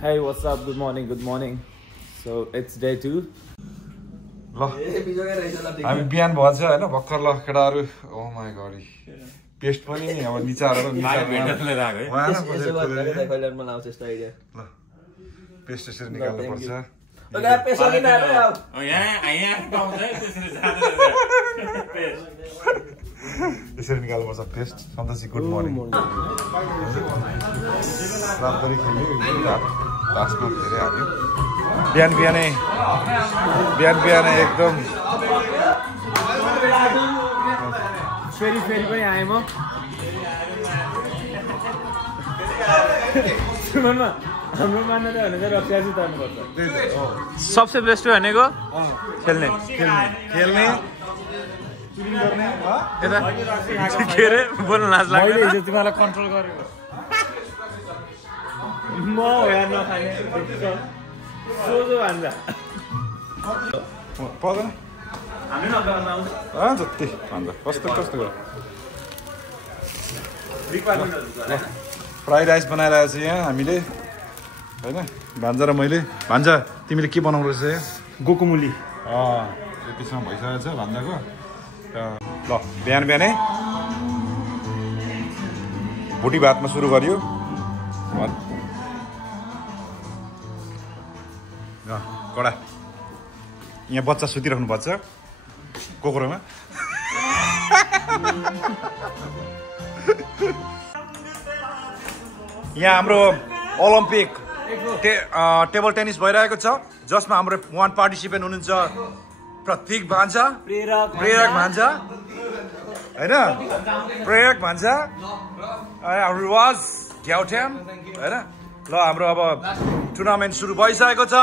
Hey, what's up? Good morning. Good morning. So it's day 2. ल हामी बिहान भएछ हैन भर्खर ल केटाहरु ओ माय गॉड पेस्ट पनि अब निचारेर पेस्ट यसरी निकाल्नु पर्छ यसरी निकाल्नु पर्छ पेस्ट सन्तोषी गुड मर्निङ रातभरि खेल्यो तासमा धेरै हाल्यो बिहान बिहानै एकदम फेरि पनि आएँ म सुमनमा हाम्रो मान्यता भनेको रक्सियासी तर्नुपर्छ सबसे बेस्ट भनेको खेल्ने के अरे बोल्नु लाज लाग्यो मैले हिजो तिमीलाई कन्ट्रोल गरेको म हो यार नखाने सोझो भन्दा पर्दैन हामी नगर्नु आउँछ जति भन्दा कस्तो फ्राइड राइस बनाइरहेको छ यहाँ हामीले होइन भान्जा र मैले भान्जा तिमीले के बनाउनु रहेछ यहाँ गोकुमुली त्यतिसम्म भइसकेको छ भान्जाको ल बिहानै भुटी भातमा सुरु गरियो कडा यहाँ बच्चा सुतिराख्नु पर्छ कोक्रोमा यहाँ हाम्रो ओलम्पिक टेबल टेनिस भइरहेको छ जसमा हाम्रो वान पार्टिसिपेन्ट हुनुहुन्छ प्रतीक भान्जा प्रेरक भान्जा हैन प्रेरक भान्जा रिवाज घ्याउठ्याम हैन ल हाम्रो अब टुर्नामेन्ट सुरु भइसकेको छ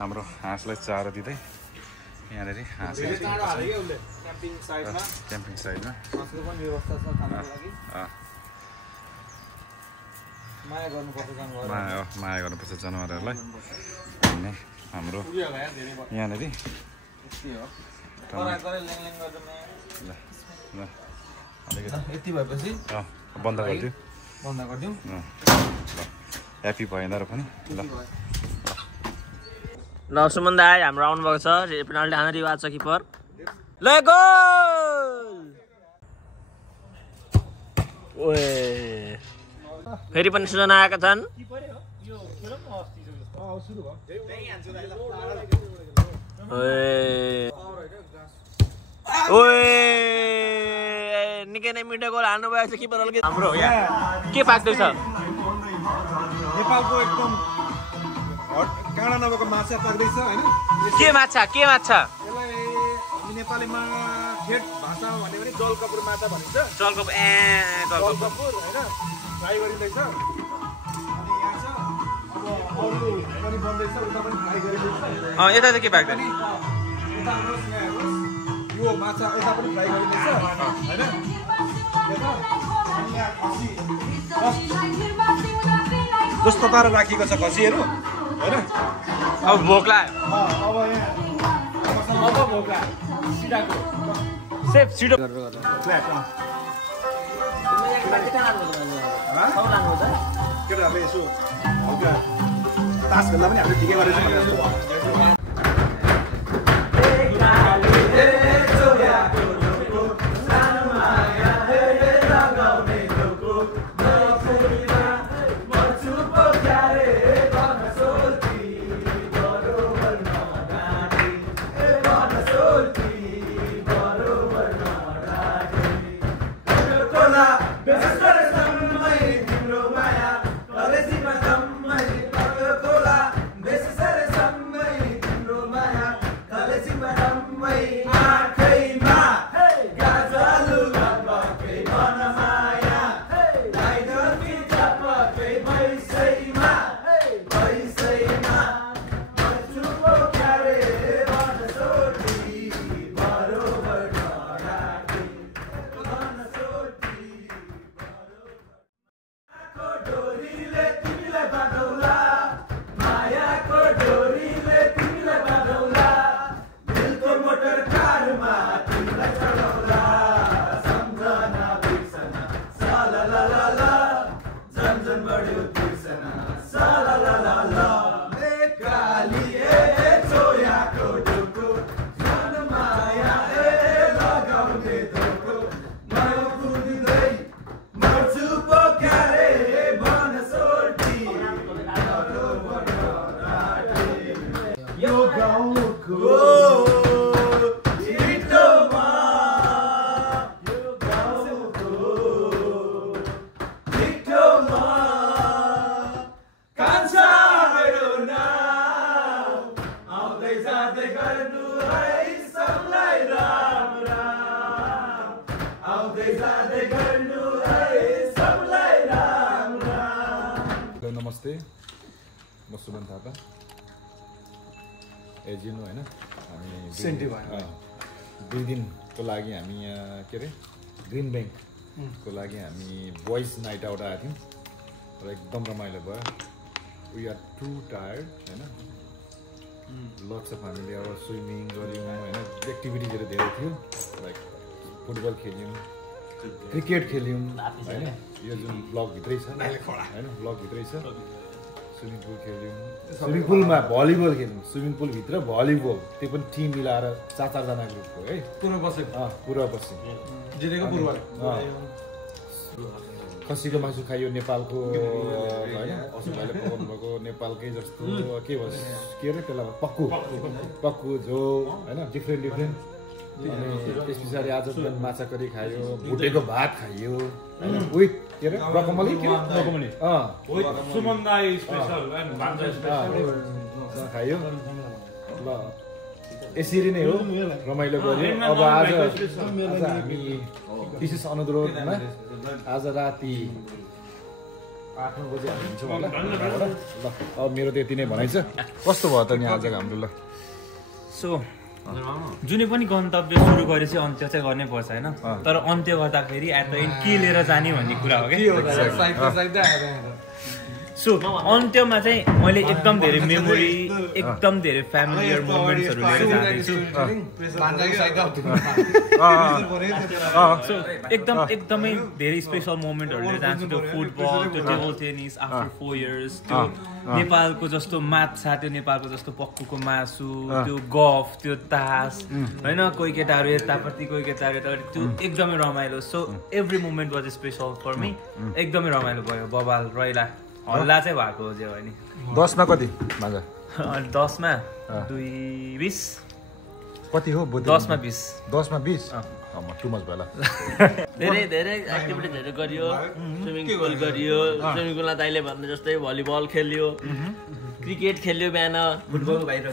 हाम्रो हाँसलाई चारो दिँदै यहाँनिर हाँस क्याम्पिङ साइडमा माया गर्नुपर्छ जनावरहरूलाई भन्ने हाम्रो यहाँनिर यति भएपछि बन्द गरिदिउँ ह्याप्पी भयो यिनीहरू पनि ल सुमन दाइ हाम्रो आउनुभएको छ पेनाल्टी हान्न रिवाज छ किपर ल गोल ओए फेरि पनि सूचना आएका छन् निकै नै मिठो गोल हान्नु भएको छ किपरहरूले हाम्रो यहाँ के पाक्दैछ नेपालको एकदम काँडा नभएको माछा पाक्दैछ हैन के माछा यसलाई हामी नेपालीमा ठेट भाषा भन्यो भने जलकपुर माछा भनिन्छ जलकपुर जलकपुर हैन फ्राई गरिँदैछ अनि यहाँ छ अब अरु पनि बन्दैछ उता पनि फ्राई गरिँदैछ यता चाहिँ के पाक्दैन यो माछा उता पनि फ्राई गरिँदैछ हैन कस्तो पारा राखिएको छ खसीहरू हैन अब भोक लाग्यो अब यहाँ अब भोक लाग्यो सिधाको सेफ छिटो फ्ल्याट केटाहरूले यसो हल्का तास खेल्दा पनि हामीले ठिकै गरेको नमस्ते म सुमन थापा एजिनो हैन हामी 2 दिनको लागि हामी यहाँ के अरे ग्रिन ब्याङ्कको लागि हामी बोइज नाइट आउट आएको थियौँ र एकदम रमाइलो भयो वी आर टु टायर्ड हैन लट्स अफ हामीले अब स्विमिङ गऱ्यौँ हैन एक्टिभिटिजहरू धेरै थियो लाइक फुटबल खेल्यौँ क्रिकेट खेल्यौँ हैन यो जुन ब्लकभित्रै छ हैन ब्लकभित्रै छ स्विमिङ पुल खेल्यौँ स्विमिङ पुलमा भलिबल खेल्यौँ स्विमिङ पुलभित्र भलिबल त्यो पनि टिम मिलाएर 4 जना ग्रुपको है पुरा बस्यौँ जितेको पूर्व खसीको मासु खायो नेपालको हैन असुभाइले पकाउनु भएको नेपालकै जस्तो के भन्छ के अरे त्यसलाई पक्कु झोल हैन डिफ्रेन्ट अनि त्यस पछाडि आज बिहान माछा करी खायो भुटेको भात खायो हैन विथ के अरे रकमली सुमन दाई स्पेशल एन्ड भान्जा स्पेशल खायो ल यसरी नै हो रमाइलो गर्यो अब आज हामी विशेष अनुरोधमा आज राति 8-9 बजे हामी हिँड्छौँ होला ल अब मेरो त यति नै भनाइ छ कस्तो भयो त नि आजको हाम्रो ल सो जुनै पनि गन्तव्य सुरु गरेपछि अन्त्य चाहिँ गर्नै पर्छ हैन तर अन्त्य गर्दाखेरि एट द एन्ड के लिएर जाने भन्ने कुरा हो के सो अन्त्यमा चाहिँ मैले एकदम धेरै मेमोरी एकदम धेरै फ्यामिलियर मोमेन्ट्सहरू लिएर जाँदैछु सो एकदमै धेरै स्पेसल मोमेन्टहरू लिएर जान्छु त्यो फुटबल त्यो टेबल टेनिस आफ्टर 4 इयर्स त्यो नेपालको जस्तो माछा त्यो नेपालको जस्तो पक्कुको मासु त्यो गफ त्यो तास हैन कोही केटाहरू यतापट्टि कोही केटाहरू यतापट्टि त्यो एकदमै रमाइलो so every moment was special for me एकदमै रमाइलो भयो बबाल रैला हल्ला चाहिँ भएको हो जे भयो नि 10 मा कति मागा 10 मा 2-20 कति हो 10 मा 20 10 मा 20 टु मच भयो धेरै एक्टिभिटिजहरू गरियो स्विमिङ पुल गरियो स्विमिङ पुलमा दाइले भन्ने जस्तै भलिबल खेल्यो क्रिकेट खेल्यो बिहान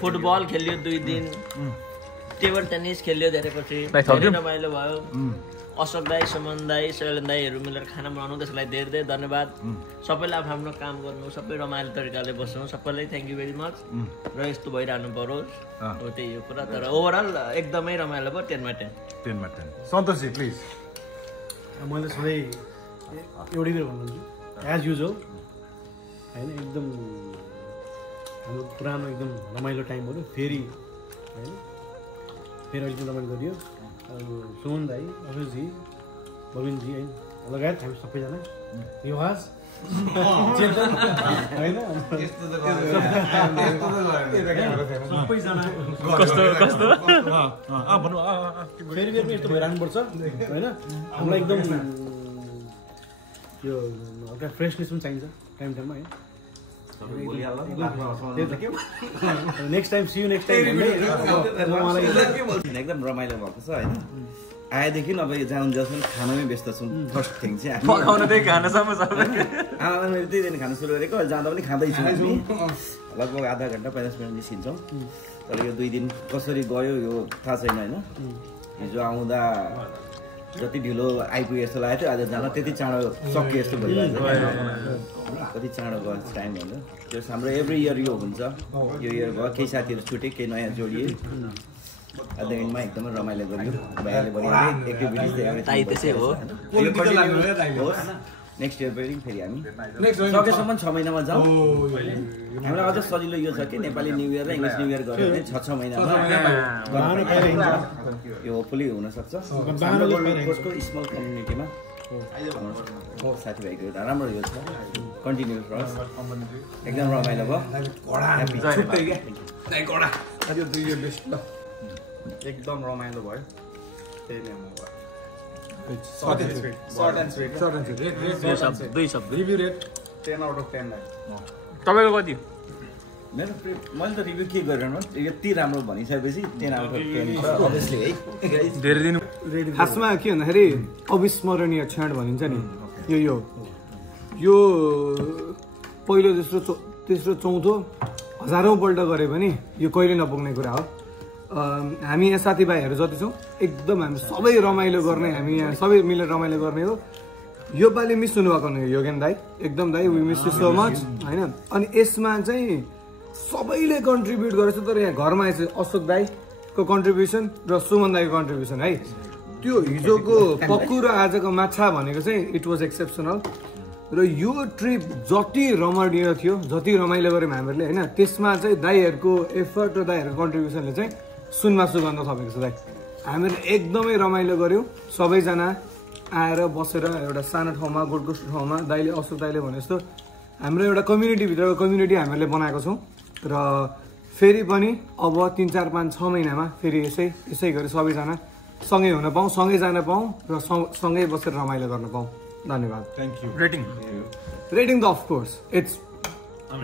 फुटबल खेल्यो 2 दिन टेबल टेनिस खेल्यो धेरैपछि रमाइलो भयो अशोक दाई सुमन दाई शैलेन दाईहरू मिलेर खाना बनाउनु त्यसलाई धेरै धन्यवाद सबैलाई आफ्नो काम गर्नु सबै रमाइलो तरिकाले बस्नु सबैलाई थ्याङ्क यू भेरी मच र यस्तो भइरहनु परोस् हो त्यही हो कुरा तर ओभरअल एकदमै रमाइलो भयो 10 मा 10 सन्तोषजी प्लिज मैले सधैँ एउटै कुरा भन्नुहुन्छ एज युजल हैन एकदम हाम्रो पुरानो एकदम रमाइलो टाइमहरू फेरि हैन फेरि एकदम रमाइलो गरियो सुमन दाई अशोकजी बबिनजी है लगायत हामी सबैजना निवास फेरि यस्तो भइरहनुपर्छ होइन हामीलाई एकदम यो हल्का फ्रेसनेस पनि चाहिन्छ टाइममा है next time see you next time एकदम रमाइलो भएको छ हैन आएदेखि अब जहाँ जसमा खानामै व्यस्त छौँ फर्स्ट थिङ चाहिँ पकाउन त्यही खानासम्म आमा मैले त्यही दिन खानु सुरु गरेको जाँदा पनि खाँदैछौँ हामी लगभग आधा घन्टा 50 मिनट निस्किन्छौँ तर यो 2 दिन कसरी गयो यो थाहा छैन होइन हिजो आउँदा जति ढिलो आइपुगे जस्तो लागेको थियो आज जान त्यति चाँडो सकियो जस्तो भइरहेको छ कति चाँडो गयो टाइम भन्दा त्यस हाम्रो एभ्री इयर यो हुन्छ यो इयर भयो केही साथीहरू छुटे केही नयाँ जोडिए एट द एन्डमा एकदमै रमाइलो गऱ्यो भाइहरूले भनिहाल्यो एक्टिभिटिज नेक्स्ट इयर फेरि हामी सकेसम्म 6 महिनामा जाउँ हामीलाई अझ सजिलो यो छ कि नेपाली न्यू इयर र इङ्ग्लिस न्यू इयर गऱ्यो भने 6 महिनामा यो होपफुली हुनसक्छ कोर्सको स्मल कम्युनिटीमा साथीभाइको एउटा राम्रो यो छ कन्टिन्यू एकदम रमाइलो भयो एकदम रमाइलो भयो त्यही नै म रिभ्यू रेट 10 out of 10 तपाईँको कति मेरो मैले त रिभ्यू के गरेन यति राम्रो भनिसकेपछि 10 out of 10 अभियसली है धेरै दिन खासमा के भन्दाखेरि अविस्मरणीय क्षण भनिन्छ नि यो पहिलो तेस्रो चौथो हजारौँ पल्ट गरे पनि यो कहिले नपुग्ने कुरा हो हामी यहाँ साथीभाइहरू जति छौँ एकदम हामी सबै रमाइलो गर्ने हामी यहाँ सबै मिलेर रमाइलो गर्ने हो यो पालि मिस हुनुभएको नि योगेन दाई एकदम दाई we miss you so much होइन अनि यसमा चाहिँ सबैले कन्ट्रिब्युट गरेछ तर यहाँ घरमा आएछ अशोक दाईको कन्ट्रिब्युसन र सुमन दाईको कन्ट्रिब्युसन है त्यो हिजोको पक्कु र आजको माछा भनेको चाहिँ इट वाज एक्सेप्सनल र यो ट्रिप जति रमणीय थियो जति रमाइलो गऱ्यौँ हामीहरूले होइन त्यसमा चाहिँ दाईहरूको एफर्ट र दाईहरूको कन्ट्रिब्युसनले चाहिँ सुनमा सुगन्ध थपेको छ दाई हामीहरूले एकदमै रमाइलो गऱ्यौँ सबैजना आएर बसेर एउटा सानो ठाउँमा गोडकोस्ट ठाउँमा दाईले अशोक दाईले भने जस्तो हाम्रो एउटा कम्युनिटीभित्रको कम्युनिटी हामीहरूले बनाएको छौँ र फेरि पनि अब 3, 4, 5, 6 महिनामा फेरि यसै गरी सबैजना सँगै हुन पाऊँ सँगै जान पाऊँ र सँगै बसेर रमाइलो गर्न पाऊँ धन्यवाद थ्याङ्क यू रेटिङ त of course it's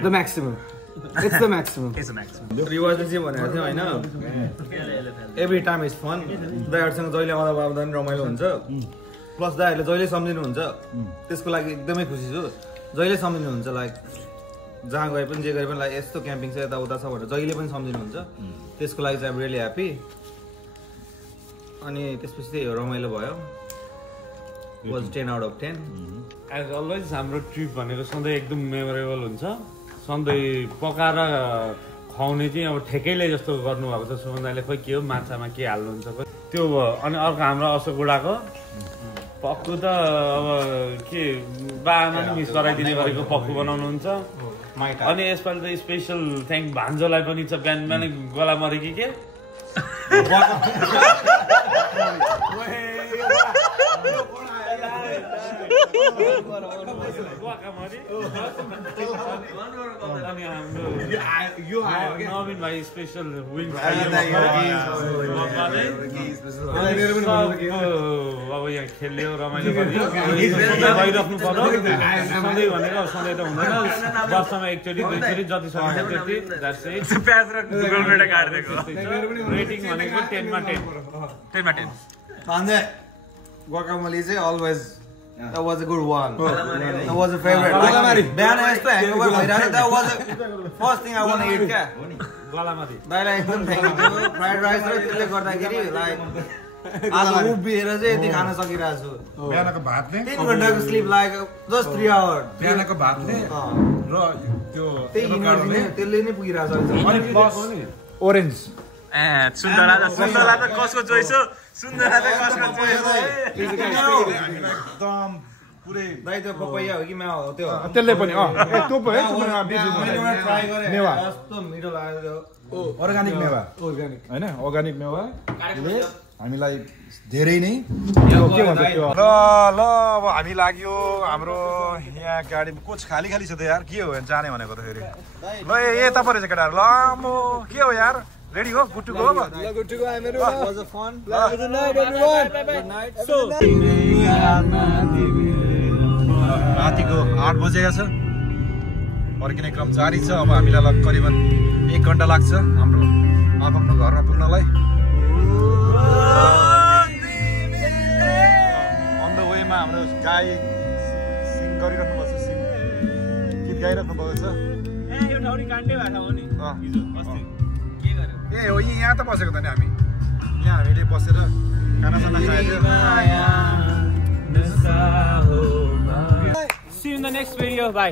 the maximum रिवाजले चाहिँ भनेको थियो होइन एभ्री टाइम इज फन दाइहरूसँग जहिले आउँदा पनि रमाइलो हुन्छ प्लस दाइहरूले जहिले सम्झिनुहुन्छ त्यसको लागि एकदमै खुसी छु जहिले सम्झिनुहुन्छ लाइक जहाँ गए पनि जे गरे पनि लाइक यस्तो क्याम्पिङ छ यताउता छ भनेर जहिले पनि सम्झिनुहुन्छ त्यसको लागि चाहिँ रियली ह्याप्पी अनि त्यसपछि त्यही हो रमाइलो भयो was 10 out of 10 as always हाम्रो ट्रिप भनेको सधैँ एकदम मेमोरेबल हुन्छ सधैँ पकाएर खुवाउने चाहिँ अब ठेकैले जस्तो गर्नुभएको छ सुमन दाइले खोइ के हो माछामा के हाल्नुहुन्छ त्यो भयो अनि अर्को हाम्रो अशोक बुढाको पक्कु त अब के बाआमा पनि मिस गराइदिने गरेको पक्कु बनाउनुहुन्छ अनि यसपालि त स्पेसल थ्याङ्क भान्जोलाई पनि छ बिहान बिहानै गला मरे कि के नवीन भाइ स्पेसल विङ अब यहाँ खेल्यो रमाइलो भइराख्नु पर्यो सधैँ भनेको सधैँ त हुँदैन वर्षमा एकचोटि दुईचोटि जति सक्छ त्यति रेटिङ भनेको 10 मा 10 guacamole is always that was a good one. That was a favorite. बिहान यस्तो hangover भइरहेको that was the first thing I want to eat क्या गलामाथि दाइलाई एकदम थ्याङ्क यू फ्राइड राइस र त्यसले गर्दाखेरि लाइक आज उभिएर चाहिँ यति खान सकिरहेको छु बिहानको भातले 3 घण्टाको स्लिप लागेको जस्ट 3 आवर बिहानको भातले र त्यो त्यसले नै पुगिरहेको छ अनि प्लस ओरेन्ज सुन्दरा त कसको चोइस हो सुन्दरा त कसको चोइस हो एकदम पुरै दाइ त्यो पपैया हो कि मेवा हो त्यो त्यसले पनि त्यो भयो ट्राई गरे मेवा कस्तो मिठो लाग्यो अर्गानिक मेवा हैन अर्गानिक मेवा हामीलाई धेरै नै के भन्छ त्यो ल अब हामी लाग्यो हाम्रो यहाँ गाडी कोच खाली छ त यार के हो जाने भनेको त फेरि ल यता परेछ केटाहरु ल म के हो यार रेडी हो गुड टु गो अब गुड टु गो हामीहरु was a fun good night everyone good night so रातिको 8 बजेको छ फर्किने क्रम जारी छ अब हामीलाई करिबन 1 घण्टा लाग्छ हाम्रो आफ्नो घरमा पुग्नलाई हाम्रो गाई सिङ गरिराख्नु भएको छ, सिङ गीत गाइराख्नु भएको छ। यो ठाउँ काण्डै भएको हो नि हिजो अस्ति के गर्यो ए हो यहाँ त बसेको त नि हामी यहाँ हामीले बसेर खानासाना खायो। See you in the next video. Bye.